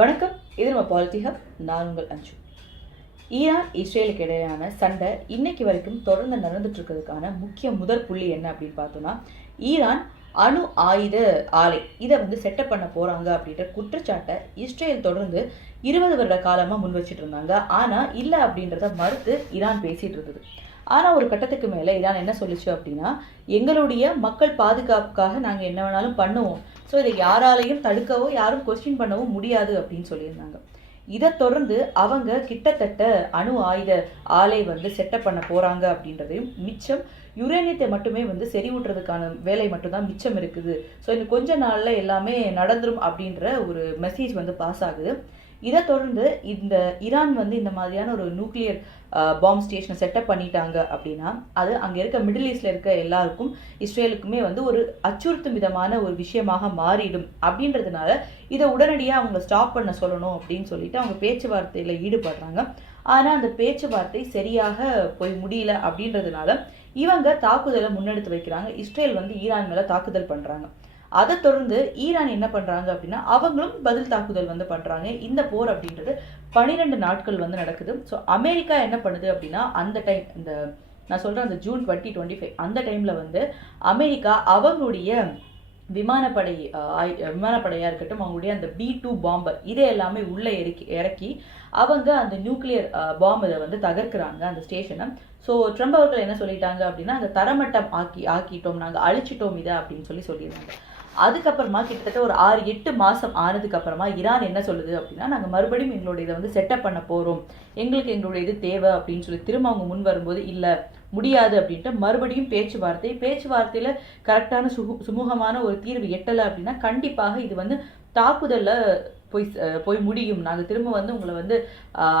வணக்கம், இது நம்ம பாலிட்டி ஹப். நான் உங்கள் அஞ்சு. ஈரான் இஸ்ரேலுக்கு இடையான சண்டை இன்னைக்கு வரைக்கும் தொடர்ந்து நடந்துட்டு இருக்கிறதுக்கான முக்கிய முதற் புள்ளி என்ன அப்படின்னு பார்த்தோம்னா, ஈரான் அணு ஆயுத ஆலை இதை செட்டப் பண்ண போறாங்க அப்படின்ற குற்றச்சாட்டை இஸ்ரேல் தொடர்ந்து 20 வருட காலமாக முன் வச்சுட்டு இருந்தாங்க. ஆனால் இல்லை அப்படின்றத மறுத்து ஈரான் பேசிட்டு இருந்தது. ஆனால் ஒரு கட்டத்துக்கு மேலே ஈரான் என்ன சொல்லிச்சு அப்படின்னா, எங்களுடைய மக்கள் பாதுகாப்புக்காக நாங்கள் என்ன வேணாலும் பண்ணுவோம், ஸோ இதை யாராலையும் தடுக்கவோ யாரும் கொஸ்டின் பண்ணவும் முடியாது அப்படின்னு சொல்லியிருந்தாங்க. இதை தொடர்ந்து அவங்க கிட்டத்தட்ட அணு ஆயுத ஆலை செட்டப் பண்ண போறாங்க அப்படின்றதையும், மிச்சம் யுரேனியத்தை மட்டுமே செறிவூட்டுறதுக்கான வேலை மட்டும்தான் மிச்சம் இருக்குது, ஸோ இந்த கொஞ்ச நாள்ல எல்லாமே நடந்துரும் அப்படின்ற ஒரு மெசேஜ் பாஸ் ஆகுது. இதை தொடர்ந்து இந்த ஈரான் இந்த மாதிரியான ஒரு நியூக்ளியர் பாம்பு ஸ்டேஷனை செட்டப் பண்ணிட்டாங்க அப்படின்னா, அது அங்கே இருக்க மிடில் ஈஸ்ட்ல இருக்க எல்லாருக்கும் இஸ்ரேலுக்குமே ஒரு அச்சுறுத்தும் விதமான ஒரு விஷயமாக மாறிடும். அப்படின்றதுனால இதை உடனடியாக அவங்க ஸ்டாப் பண்ண சொல்லணும் அப்படின்னு சொல்லிட்டு அவங்க பேச்சுவார்த்தையில் ஈடுபடுறாங்க. ஆனால் அந்த பேச்சுவார்த்தை சரியாக போய் முடியல அப்படின்றதுனால இவங்க தாக்குதலை முன்னெடுத்து வைக்கிறாங்க. இஸ்ரேல் ஈரான் மேலே தாக்குதல் பண்ணுறாங்க. அதை தொடர்ந்து ஈரான் என்ன பண்றாங்க அப்படின்னா, அவங்களும் பதில் தாக்குதல் பண்றாங்க. இந்த போர் அப்படின்றது 12 நாட்கள் நடக்குது. ஸோ அமெரிக்கா என்ன பண்ணுது அப்படின்னா, அந்த டைம் இந்த நான் சொல்றேன் அந்த ஜூன் 2025 அந்த டைம்ல அமெரிக்கா அவங்களுடைய விமானப்படையா இருக்கட்டும், அவங்களுடைய அந்த B2 பாம்பர் இதை எல்லாமே உள்ள இறக்கி அவங்க அந்த நியூக்ளியர் பாம்பை தகர்க்கிறாங்க அந்த ஸ்டேஷனை. ஸோ ட்ரம்ப் அவர்கள் என்ன சொல்லிட்டாங்க அப்படின்னா, அந்த தரமட்டம் ஆக்கிட்டோம், நாங்கள் அழிச்சிட்டோம் இதை அப்படின்னு சொல்லிடுறாங்க. அதுக்கப்புறமா கிட்டத்தட்ட ஒரு 6-8 மாதம் ஆனதுக்கு அப்புறமா ஈரான் என்ன சொல்லுது அப்படின்னா, நாங்கள் மறுபடியும் எங்களுடைய இதை செட்டப் பண்ண போகிறோம், எங்களுக்கு எங்களுடைய இது தேவை அப்படின்னு சொல்லி திரும்ப அவங்க முன் வரும்போது இல்லை முடியாது அப்படின்ட்டு மறுபடியும் பேச்சுவார்த்தையில் கரெக்டான சுமூகமான ஒரு தீர்வு எட்டலை அப்படின்னா கண்டிப்பாக இது தாக்குதலில் போய் முடியும், நாங்கள் திரும்ப உங்களை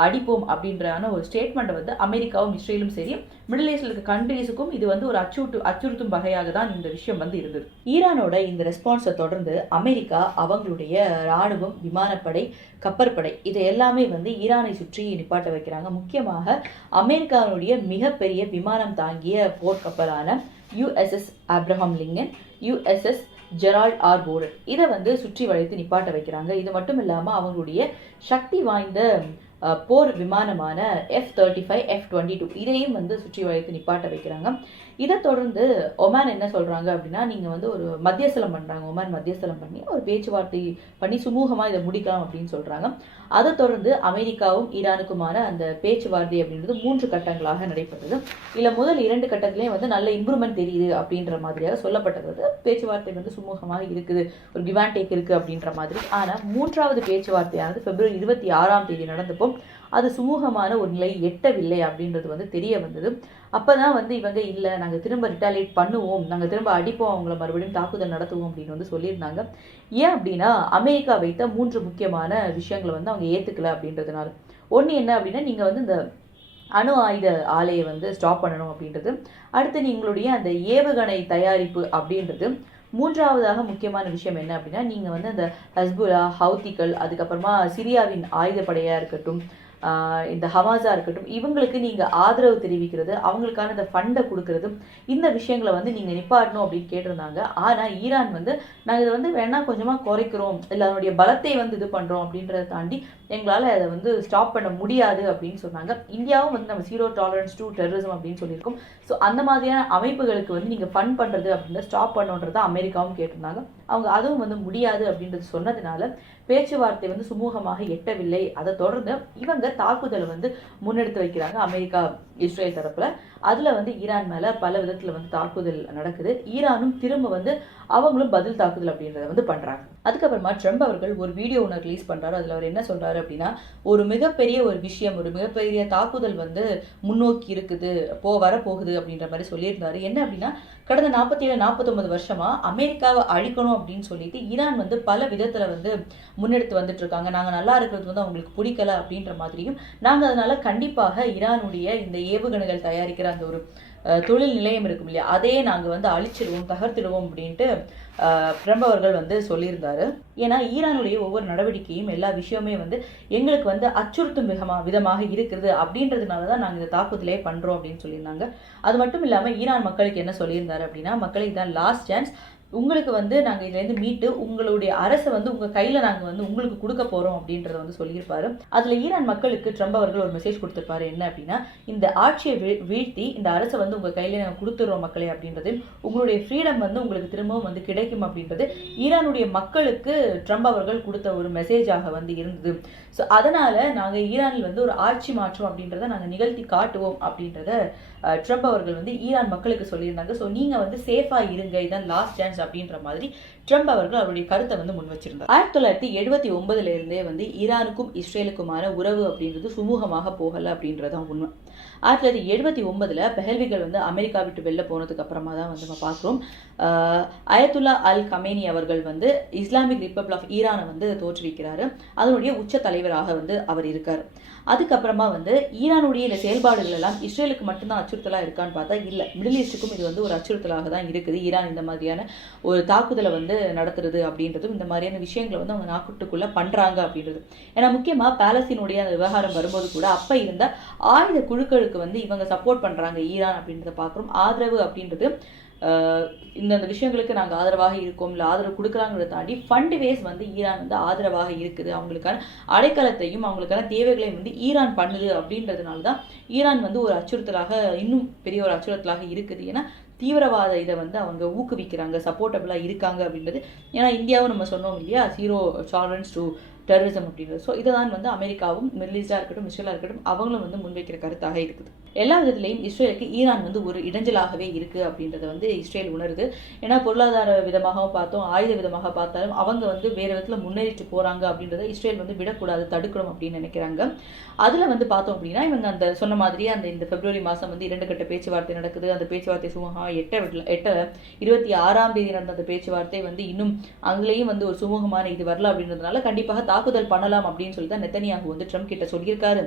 அடிப்போம் அப்படின்றான ஒரு ஸ்டேட்மெண்ட்டை அமெரிக்காவும் இஸ்ரேலும் சரி மிடில் ஈஸ்டில் இருக்க கண்ட்ரீஸுக்கும் இது ஒரு அச்சுறுத்தும் வகையாக தான் இந்த விஷயம் இருந்தது. ஈரானோட இந்த ரெஸ்பான்ஸை தொடர்ந்து அமெரிக்கா அவங்களுடைய இராணுவம், விமானப்படை, கப்பற்படை இதை எல்லாமே ஈரானை சுற்றி நிப்பாட்ட வைக்கிறாங்க. முக்கியமாக அமெரிக்காவுடைய மிகப்பெரிய விமானம் தாங்கிய போர்க்கப்பலான USS Abraham Lincoln, USS Gerald R Ford இதை சுற்றி வளைத்து நிப்பாட்ட வைக்கிறாங்க. இது மட்டும் இல்லாமல் அவங்களுடைய சக்தி வாய்ந்த போர் விமானமான F-35, F-22 இதையும் சுற்றி வளைத்து நிப்பாட்ட வைக்கிறாங்க. இதை தொடர்ந்து ஒமான் என்ன சொல்றாங்க அப்படின்னா, நீங்க ஒரு மத்தியஸ்தலம் பண்றாங்க. ஒமான் மத்தியஸ்தலம் பண்ணி ஒரு பேச்சுவார்த்தை பண்ணி சுமூகமா இதை முடிக்கலாம் அப்படின்னு சொல்றாங்க. அதை தொடர்ந்து அமெரிக்காவும் ஈரானுக்குமான அந்த பேச்சுவார்த்தை அப்படின்றது 3 கட்டங்களாக நடைபெற்றது. இல்ல முதல் 2 கட்டத்திலேயே நல்ல இம்ப்ரூவ்மெண்ட் தெரியுது அப்படின்ற மாதிரியாக சொல்லப்பட்டது. பேச்சுவார்த்தை சுமூகமாக இருக்குது, ஒரு கிவ் அண்ட் டேக் இருக்கு அப்படின்ற மாதிரி. ஆனா 3வது பேச்சுவார்த்தையானது பிப்ரவரி 26ஆம் தேதி நடந்தப்போ அது சுமூகமான ஒரு நிலை எட்டவில்லை அப்படின்றது தெரிய வந்தது. அப்பதான் இவங்க இல்லை, நாங்கள் திரும்ப ரிட்டாலியேட் பண்ணுவோம், நாங்கள் திரும்ப அடிப்போம், அவங்கள மறுபடியும் தாக்குதல் நடத்துவோம் அப்படின்னு சொல்லியிருந்தாங்க. ஏன் அப்படின்னா, அமெரிக்கா வைத்த 3 முக்கியமான விஷயங்களை அவங்க ஏற்றுக்கல அப்படின்றதுனால. ஒன்று என்ன அப்படின்னா, நீங்கள் இந்த அணு ஆயுத ஆலையை ஸ்டாப் பண்ணணும் அப்படின்றது, அடுத்து நீங்களுடைய அந்த ஏவுகணை தயாரிப்பு அப்படின்றது, 3வதாக முக்கியமான விஷயம் என்ன அப்படின்னா, நீங்கள் அந்த ஹஸ்புல்லா, ஹவுத்திகள், அதுக்கப்புறமா சிரியாவின் ஆயுதப்படையாக இருக்கட்டும், இந்த ஹமாஸா இருக்கட்டும், இவங்களுக்கு நீங்கள் ஆதரவு தெரிவிக்கிறது, அவங்களுக்கான இந்த ஃபண்டை கொடுக்கறது, இந்த விஷயங்களை நீங்கள் நிப்பாட்டணும் அப்படின்னு கேட்டிருந்தாங்க. ஆனால் ஈரான் நாங்கள் இதை வேணா கொஞ்சமாக குறைக்கிறோம், இல்லை அதனுடைய பலத்தை இது பண்ணுறோம் அப்படின்றத தாண்டி எங்களால் அதை ஸ்டாப் பண்ண முடியாது அப்படின்னு சொன்னாங்க. இந்தியாவும் நம்ம 0 டாலரன்ஸ் டு டெரரிசம் அப்படின்னு சொல்லியிருக்கோம். ஸோ அந்த மாதிரியான அமைப்புகளுக்கு நீங்கள் ஃபண்ட் பண்ணுறது அப்படின்ற ஸ்டாப் பண்ணுன்றதை அமெரிக்காவும் கேட்டிருந்தாங்க. அவங்க அதுவும் முடியாது அப்படின்றது சொன்னதுனால பேச்சுவார்த்தை சுமூகமாக எட்டவில்லை. அதை தொடர்ந்து இவங்க தாக்குதலை முன்னெடுத்து வைக்கிறாங்க அமெரிக்கா, இஸ்ரேல் தரப்புல. அதுல ஈரான் மேல பல விதத்துல தாக்குதல் நடக்குது. ஈரானும் திரும்ப அவங்களும் பதில் தாக்குதல் அப்படின்றத பண்றாங்க. அதுக்கப்புறமா ட்ரம்ப் அவர்கள் ஒரு வீடியோ ஒன்று ரிலீஸ் பண்றாரு. அதுல அவர் என்ன சொல்றாரு அப்படின்னா, ஒரு மிகப்பெரிய ஒரு விஷயம், ஒரு மிகப்பெரிய தாக்குதல் முன்னோக்கி இருக்குது, வரப்போகுது அப்படின்ற மாதிரி சொல்லியிருந்தாரு. என்ன அப்படின்னா, கடந்த 47-49 வருஷமா அமெரிக்காவை அழிக்கணும் அப்படின்னு சொல்லிட்டு ஈரான் பல விதத்துல முன்னெடுத்து வந்துட்டு இருக்காங்க. நாங்க நல்லா இருக்கிறது அவங்களுக்கு பிடிக்கல அப்படின்ற மாதிரியும், நாங்க அதனால கண்டிப்பாக ஈரானுடைய இந்த ஏவுகணைகள் தயாரிக்கிற அந்த ஒரு தொழில் நிலையம் இருக்கும் இல்லையா, அதையே நாங்கள் அழிச்சிடுவோம், தகர்த்திடுவோம் அப்படின்ட்டு ட்ரம்ப் அவர்கள் சொல்லியிருந்தாரு. ஏன்னா ஈரானுடைய ஒவ்வொரு நடவடிக்கையும் எல்லா விஷயமே எங்களுக்கு அச்சுறுத்தும் விதமாக இருக்குது அப்படின்றதுனால தான் நாங்கள் இந்த தாக்குதலே பண்ணுறோம் அப்படின்னு சொல்லியிருந்தாங்க. அது மட்டும் இல்லாமல் ஈரான் மக்களுக்கு என்ன சொல்லியிருந்தாரு அப்படின்னா, மக்களுக்கு தான் லாஸ்ட் சான்ஸ், உங்களுக்கு வந்து நாங்க இதுலேருந்து மீட்டு உங்களுடைய அரசை வந்து உங்க கையில நாங்க வந்து உங்களுக்கு கொடுக்க போறோம் அப்படின்றத வந்து சொல்லியிருப்பாரு. அதுல ஈரான் மக்களுக்கு ட்ரம்ப் அவர்கள் ஒரு மெசேஜ் கொடுத்திருப்பாரு. என்ன அப்படின்னா, இந்த ஆட்சியை வீழ்த்தி இந்த அரசை வந்து உங்க கையில நாங்க கொடுத்துறோம் மக்களே அப்படின்றது, உங்களுடைய ஃப்ரீடம் வந்து உங்களுக்கு திரும்பவும் வந்து கிடைக்கும் அப்படின்றது ஈரானுடைய மக்களுக்கு ட்ரம்ப் அவர்கள் கொடுத்த ஒரு மெசேஜாக வந்து இருந்தது. ஸோ அதனால நாங்க ஈரானில் வந்து ஒரு ஆட்சி மாற்றம் அப்படின்றத நாங்க நிகழ்த்தி காட்டுவோம் அப்படின்றத ட்ரம்ப் அவர்கள் வந்து ஈரான் மக்களுக்கு சொல்லியிருந்தாங்க. ஸோ நீங்க வந்து சேஃபா இருங்க, இதான் லாஸ்ட் சான்ஸ் அப்படின்ற மாதிரி ட்ரம்ப் அவர்கள் அவருடைய கருத்தை வந்து முன் வச்சிருந்தார். 1979 இருந்தே வந்து ஈரானுக்கும் இஸ்ரேலுக்குமான உறவு அப்படின்றது சுமூகமாக போகல அப்படின்றதான் உண்மை. 1979 பெஹல்விகள் வந்து அமெரிக்கா விட்டு வெளில போனதுக்கு அப்புறமா தான் வந்து நம்ம பார்க்குறோம் அயத்துல்லா அல் கமேனி அவர்கள் வந்து இஸ்லாமிக் ரிப்பப்ளிக் ஆஃப் ஈரானை வந்து தோற்றுவிக்கிறாரு. அதனுடைய உச்ச தலைவராக வந்து அவர் இருக்கார். அதுக்கப்புறமா வந்து ஈரானுடைய இந்த செயல்பாடுகள் எல்லாம் இஸ்ரேலுக்கு மட்டும்தான் அச்சுறுத்தலாக இருக்கான்னு பார்த்தா இல்லை, மிடில் ஈஸ்ட்டுக்கும் இது வந்து ஒரு அச்சுறுத்தலாக தான் இருக்குது. ஈரான் இந்த மாதிரியான ஒரு தாக்குதலை வந்து நடத்துறது அப்படின்றதும் இந்த மாதிரியான விஷயங்களை வந்து அவங்க நாட்டுக்குள்ளே பண்ணுறாங்க அப்படின்றது. ஏன்னா முக்கியமாக பாலஸ்தீனுடைய அந்த விவகாரம் வரும்போது கூட அப்போ இருந்த ஆயுத குழுக்களுக்கு வந்து இவங்க சப்போர்ட் பண்ணுறாங்க ஈரான் அப்படின்றத பார்க்குறோம். ஆதரவு அப்படின்றது இந்த விஷயங்களுக்கு நாங்கள் ஆதரவாக இருக்கோம், இல்லை ஆதரவு கொடுக்குறாங்கிறத தாண்டி ஃபண்ட் வேஸ் வந்து ஈரான் வந்து ஆதரவாக இருக்குது. அவங்களுக்கான அடைக்கலத்தையும் அவங்களுக்கான தேவைகளையும் வந்து ஈரான் பண்ணுது அப்படின்றதுனால தான் ஈரான் வந்து ஒரு அச்சுறுத்தலாக, இன்னும் பெரிய ஒரு அச்சுறுத்தலாக இருக்குது. ஏன்னா தீவிரவாத இதை வந்து அவங்க ஊக்குவிக்கிறாங்க, சப்போர்ட்டபுளாக இருக்காங்க அப்படின்றது. ஏன்னா இந்தியாவும் நம்ம சொன்னோம் இல்லையா, 0 டாலரன்ஸ் டு டெரரிசம் அப்படின்றது. ஸோ இதை தான் வந்து அமெரிக்காவும் மிடில் ஈஸ்டாக இருக்கட்டும் இஸ்ரேலாக இருக்கட்டும் அவங்களும் வந்து முன்வைக்கிற கருத்தாக இருக்குது. எல்லா விதத்திலையும் இஸ்ரேலுக்கு ஈரான் வந்து ஒரு இடைஞ்சலாகவே இருக்குது அப்படின்றத வந்து இஸ்ரேல் உணருது. ஏன்னா பொருளாதார விதமாகவும் பார்த்தோம், ஆயுத விதமாக பார்த்தாலும் அவங்க வந்து வேறு விதத்தில் முன்னேறிட்டு போகிறாங்க அப்படின்றத இஸ்ரேல் வந்து விடக்கூடாது, தடுக்கணும் அப்படின்னு நினைக்கிறாங்க. அதில் வந்து பார்த்தோம் அப்படின்னா இவங்க அந்த சொன்ன மாதிரியே இந்த பிப்ரவரி மாதம் வந்து 2 கட்ட பேச்சுவார்த்தை நடக்குது. அந்த பேச்சுவார்த்தை சுமூகமாக 26ஆம் தேதி நடந்த அந்த பேச்சுவார்த்தை வந்து இன்னும் அங்கேயும் வந்து ஒரு சுமூகமான இது வரல அப்படின்றதுனால கண்டிப்பாக தாக்குதல் பண்ணலாம் அப்படின்னு சொல்லி தான் நெத்தனியாகு வந்து ட்ரம்ப் கிட்ட சொல்லியிருக்காரு.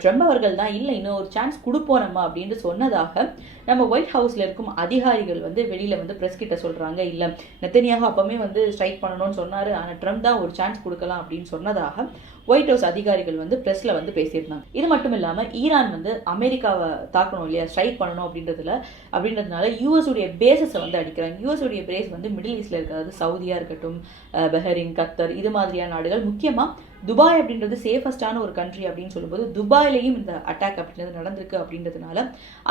ட்ரம்ப் அவர்கள் தான் இல்லை இன்னும் ஒரு சான்ஸ் கொடுப்போம் நம்ம அப்படின்னு சொன்னதாக நம்ம ஒயிட் ஹவுஸ்ல இருக்கும் அதிகாரிகள் வந்து வெளியில வந்து பிரஸ் கிட்ட சொல்றாங்க. இல்லை நெத்தனியாகு அப்பவுமே வந்து ஸ்ட்ரைக் பண்ணணும்னு சொன்னாரு, ஆனால் ட்ரம்ப் தான் ஒரு சான்ஸ் கொடுக்கலாம் அப்படின்னு சொன்னதாக ஒயிட் ஹவுஸ் அதிகாரிகள் வந்து பிரஸ்ல வந்து பேசியிருந்தாங்க. இது மட்டும் இல்லாம ஈரான் வந்து அமெரிக்காவை தாக்கணும் இல்லையா, ஸ்ட்ரைக் பண்ணணும் அப்படின்றதுனால யூஎஸ் உடைய பேசஸை வந்து அடிக்கிறாங்க. யூஎஸ் உடைய பேஸ் வந்து மிடில் ஈஸ்ட்ல இருக்கிறது, சவுதியா இருக்கட்டும், பஹ்ரைன், கத்தர், இது மாதிரியான நாடுகள். முக்கியமா துபாய் அப்படின்றது சேஃபஸ்டான ஒரு கண்ட்ரி அப்படின்னு சொல்லும்போது துபாயிலையும் இந்த அட்டாக் அப்படின்றது நடந்திருக்கு அப்படின்றதுனால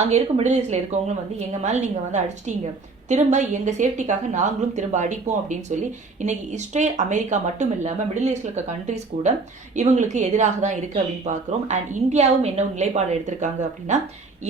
அங்கே இருக்கும் மிடில் ஈஸ்ட்ல இருக்கவங்களும் வந்து எங்க மேல நீங்க வந்து அடிச்சிட்டீங்க, திரும்ப எங்கள் சேஃப்டிக்காக நாங்களும் திரும்ப அடிப்போம் அப்படின்னு சொல்லி இன்னைக்கு இஸ்ரேல் அமெரிக்கா மட்டும் இல்லாமல் மிடில் ஈஸ்டில் இருக்க கண்ட்ரிஸ் கூட இவங்களுக்கு எதிராக தான் இருக்குது அப்படின்னு பார்க்குறோம். அண்ட் இந்தியாவும் என்ன நிலைப்பாடு எடுத்திருக்காங்க அப்படின்னா,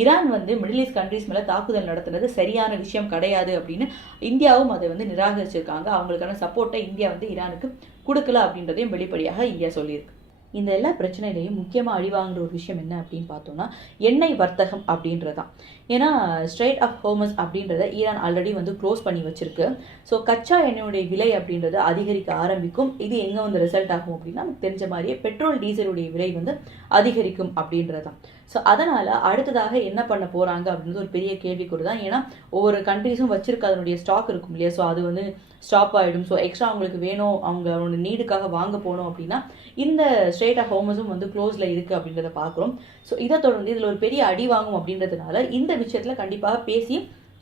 ஈரான் வந்து மிடில் ஈஸ்ட் கண்ட்ரிஸ் மேலே தாக்குதல் நடத்துனது சரியான விஷயம் கிடையாது அப்படின்னு இந்தியாவும் அதை வந்து நிராகரிச்சிருக்காங்க. அவங்களுக்கான சப்போர்ட்டை இந்தியா வந்து ஈரானுக்கு கொடுக்கல அப்படின்றதையும் வெளிப்படையாக இந்தியா சொல்லியிருக்கு. இந்த எல்லா பிரச்சனையிலையும் முக்கியமாக அழிவாங்கிற ஒரு விஷயம் என்ன அப்படின்னு பார்த்தோம்னா எண்ணெய் வர்த்தகம் அப்படின்றதான். ஏன்னா ஸ்ட்ரெய்ட் ஆஃப் ஹோர்மஸ் அப்படின்றத ஈரான் ஆல்ரெடி வந்து க்ளோஸ் பண்ணி வச்சிருக்கு. ஸோ கச்சா எண்ணெயுடைய விலை அப்படின்றது அதிகரிக்க ஆரம்பிக்கும். இது எங்கே வந்து ரிசல்ட் ஆகும் அப்படின்னா நமக்கு தெரிஞ்ச மாதிரியே பெட்ரோல் டீசலுடைய விலை வந்து அதிகரிக்கும் அப்படின்றதான். ஸோ அதனால் அடுத்ததாக என்ன பண்ண போகிறாங்க அப்படின்றது ஒரு பெரிய கேள்விக்குறி தான். ஏன்னா ஒவ்வொரு கண்ட்ரீஸும் வச்சிருக்க அதனுடைய ஸ்டாக் இருக்கும் இல்லையா, ஸோ அது வந்து ஸ்டாப் ஆகிடும். ஸோ எக்ஸ்ட்ரா அவங்களுக்கு வேணும், அவங்களோட நீடுக்காக வாங்க போகணும் அப்படின்னா இந்த ஸ்ட்ரெய்ட் ஆஃப் ஹோர்மஸும் வந்து க்ளோஸில் இருக்குது அப்படின்றத பார்க்குறோம். ஸோ இதை தொடர்ந்து இதில் ஒரு பெரிய அடி வாங்கும் அப்படின்றதுனால இந்த விஷயத்தில் கண்டிப்பாக பேசி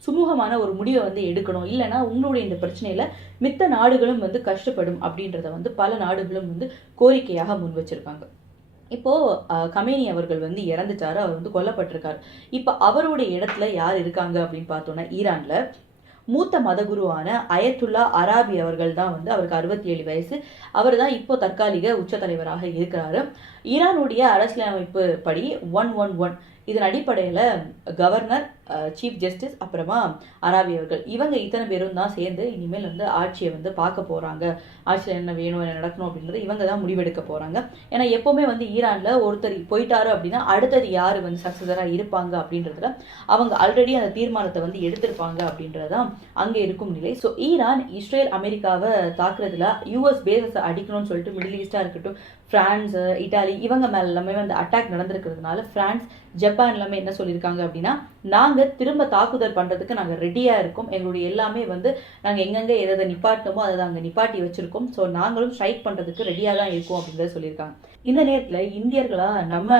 சுமூகமான ஒரு முடிவை வந்து எடுக்கணும். இல்லைனா உங்களுடைய இந்த பிரச்சனையில் மித்த நாடுகளும் வந்து கஷ்டப்படும் அப்படின்றத வந்து பல நாடுகளும் வந்து கோரிக்கையாக முன் வச்சிருக்காங்க. இப்போ கமேனி அவர்கள் வந்து இறந்துட்டாரு, அவர் வந்து கொல்லப்பட்டிருக்காரு. இப்போ அவருடைய இடத்துல யார் இருக்காங்க அப்படின்னு பார்த்தோன்னா ஈரான்ல மூத்த மதகுருவான அயத்துல்லா அராபி அவர்கள் தான் வந்து, அவருக்கு 67 வயசு. அவர் தான் இப்போ தற்காலிக உச்ச தலைவராக இருக்கிறாரு. ஈரானுடைய அரசியலமைப்பு படி 111 இதன் அடிப்படையில் கவர்னர், சீஃப் ஜஸ்டிஸ், அப்புறமா அராபி அவர்கள், இவங்க இத்தனை பேரும் தான் சேர்ந்து இனிமேல் வந்து ஆட்சியை வந்து பார்க்க போகிறாங்க. ஆட்சியில் என்ன வேணும், என்ன நடக்கணும் அப்படின்றத இவங்க தான் முடிவெடுக்க போகிறாங்க. ஏன்னா எப்போவுமே வந்து ஈரானில் ஒருத்தர் போயிட்டாரு அப்படின்னா அடுத்தது யார் வந்து சக்ஸஸராக இருப்பாங்க அப்படின்றதுல அவங்க ஆல்ரெடி அந்த தீர்மானத்தை வந்து எடுத்திருப்பாங்க அப்படின்றதான் அங்கே இருக்கும் நிலை. ஸோ ஈரான் இஸ்ரேல் அமெரிக்காவை தாக்குறதுல யூஎஸ் பேசஸை அடிக்கணும்னு சொல்லிட்டு மிடில் ஈஸ்டாக இருக்கட்டும், பிரான்ஸ், இட்டாலி, இவங்க மேல எல்லாமே வந்து அட்டாக் நடந்திருக்கிறதுனால பிரான்ஸ், ஜப்பான் எல்லாமே என்ன சொல்லியிருக்காங்க அப்படின்னா, நாங்க திரும்ப தாக்குதல் பண்றதுக்கு நாங்க ரெடியா இருக்கோம். எங்களுடைய எல்லாமே வந்து நாங்க எங்கெங்க எதை நிப்பாட்டணுமோ அதை அங்க நிப்பாட்டி வச்சிருக்கோம். ஸோ நாங்களும் ஸ்ட்ரைக் பண்றதுக்கு ரெடியா தான் இருக்கோம் அப்படின்றத சொல்லியிருக்காங்க. இந்த நேரத்துல இந்தியர்களா நம்ம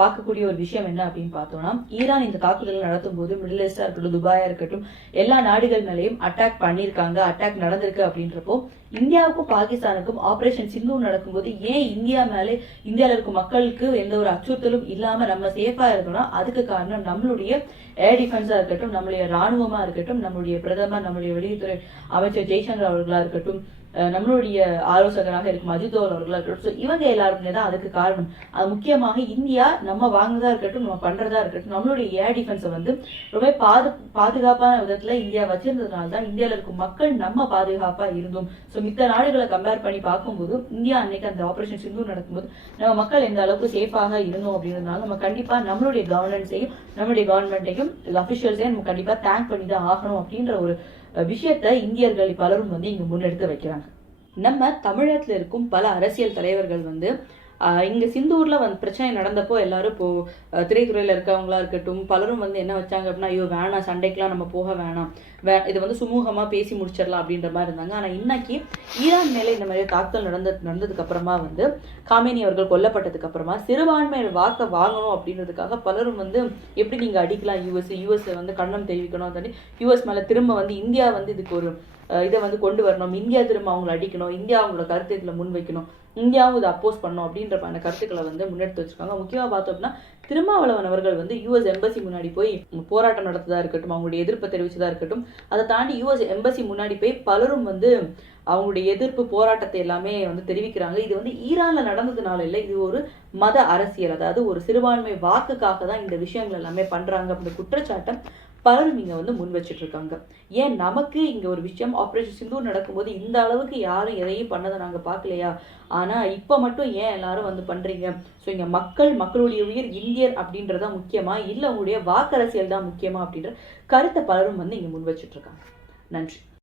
பார்க்கக்கூடிய ஒரு விஷயம் என்ன அப்படின்னு பார்த்தோம்னா, ஈரான் இந்த தாக்குதல் நடத்தும் போது மிடில் ஈஸ்டா இருக்கட்டும், துபாயா இருக்கட்டும், எல்லா நாடுகள் மேலேயும் அட்டாக் பண்ணியிருக்காங்க, அட்டாக் நடந்திருக்கு அப்படின்றப்போ இந்தியாவுக்கும் பாகிஸ்தானுக்கும் ஆபரேஷன் சிந்தூர் நடக்கும்போது ஏன் இந்தியாவில் இருக்கும் மக்களுக்கு எந்த ஒரு அச்சுறுத்தலும் இல்லாம நம்ம சேஃபா இருக்கணும்னா அதுக்கு காரணம் நம்மளுடைய ஏர் டிஃபென்ஸா இருக்கட்டும், நம்மளுடைய ராணுவமா இருக்கட்டும், நம்மளுடைய பிரதமர், நம்மளுடைய வெளியுறவுத்துறை அமைச்சர் ஜெய்சங்கர் அவர்களா இருக்கட்டும், நம்மளுடைய ஆலோசகராக இருக்கும் அஜித் தோவல் அவர்களா இருக்கட்டும். ஸோ இவங்க எல்லாருமே தான் அதுக்கு காரணம். அது முக்கியமாக இந்தியா நம்ம வாங்குறதா இருக்கட்டும், நம்ம பண்றதா இருக்கட்டும், நம்மளுடைய ஏர் டிஃபென்ஸை வந்து ரொம்ப பாதுகாப்பான விதத்துல இந்தியா வச்சிருந்ததுனால தான் இந்தியாவில் இருக்கும் மக்கள் நம்ம பாதுகாப்பா இருந்தோம். ஸோ மித்த நாடுகளை கம்பேர் பண்ணி பார்க்கும்போது இந்தியா அன்னைக்கு அந்த ஆபரேஷன் சிந்தூர் நடக்கும்போது நம்ம மக்கள் எந்த அளவுக்கு சேஃபாக இருந்தோம் அப்படின்றதுனால நம்ம கண்டிப்பா நம்மளுடைய கவர்னன்ஸையும் நம்மளுடைய கவர்மெண்ட்டையும் அபிஷியல்ஸையும் நம்ம கண்டிப்பா தேங்க் பண்ணி தான் ஆகணும் அப்படின்ற ஒரு விஷயத்த இந்தியர்கள் பலரும் வந்து இங்க முன்னெடுத்து வைக்கிறாங்க. நம்ம தமிழகத்துல இருக்கும் பல அரசியல் தலைவர்கள் வந்து இங்க சிந்தூர்ல வந்து பிரச்சனை நடந்தப்போ எல்லாரும் இப்போ திரைத்துறையில இருக்கவங்களா இருக்கட்டும் பலரும் வந்து என்ன வச்சாங்க அப்படின்னா, ஐயோ வேணாம், சண்டைக்கெல்லாம் நம்ம போக வேணாம், இது வந்து சுமூகமா பேசி முடிச்சிடலாம் அப்படின்ற மாதிரி இருந்தாங்க. ஆனா இன்னைக்கு ஈரான் மேல இந்த மாதிரி தாக்குதல் நடந்ததுக்கு அப்புறமா வந்து காமேனி அவர்கள் கொல்லப்பட்டதுக்கு அப்புறமா சிறுபான்மையினர் வாக்க வாங்கணும் அப்படின்றதுக்காக பலரும் வந்து எப்படி நீங்க அடிக்கலாம், யூஎஸ் வந்து கண்டனம் தெரிவிக்கணும், யூஎஸ் மேல திரும்ப வந்து இந்தியா வந்து இதுக்கு ஒரு இதை வந்து கொண்டு வரணும், இந்தியா திரும்ப அவங்களை அடிக்கணும், இந்தியா அவங்களோட கருத்தை இதுல முன் வைக்கணும், இந்தியாவும் இதை அப்போஸ் பண்ணணும் அப்படின்ற கருத்துக்களை வந்து முன்னெடுத்து வச்சிருக்காங்க. முக்கியமா பார்த்தோம் அப்படின்னா திருமாவளவன் அவர்கள் வந்து யூஎஸ் எம்பசி முன்னாடி போய் போராட்டம் நடத்ததா இருக்கட்டும், அவங்களுடைய எதிர்ப்பை தெரிவிச்சதா இருக்கட்டும், அதை தாண்டி யூஎஸ் எம்பசி முன்னாடி போய் பலரும் வந்து அவங்களுடைய எதிர்ப்பு போராட்டத்தை எல்லாமே வந்து தெரிவிக்கிறாங்க. இது வந்து ஈரான்ல நடந்ததுனால இல்லை, இது ஒரு மத அரசியல், அதாவது ஒரு சிறுபான்மை வாக்குக்காக தான் இந்த விஷயங்கள் எல்லாமே பண்றாங்க அப்படின்ற குற்றச்சாட்டை பலரும் இங்க வந்து முன் வச்சுட்டு இருக்காங்க. ஏன் நமக்கு இங்க ஒரு விஷயம் ஆபரேஷன் சிந்தூர் நடக்கும்போது இந்த அளவுக்கு யாரும் எதையும் பண்ணதை நாங்க பார்க்கலையா, ஆனா இப்ப மட்டும் ஏன் எல்லாரும் வந்து பண்றீங்க? ஸோ இங்க மக்களுடைய உயிர் இந்தியர் அப்படின்றதா முக்கியமா, இல்ல உங்களுடைய வாக்கரசியல் தான் முக்கியமா அப்படின்ற கருத்தை பலரும் வந்து இங்க முன் வச்சுட்டு இருக்காங்க. நன்றி.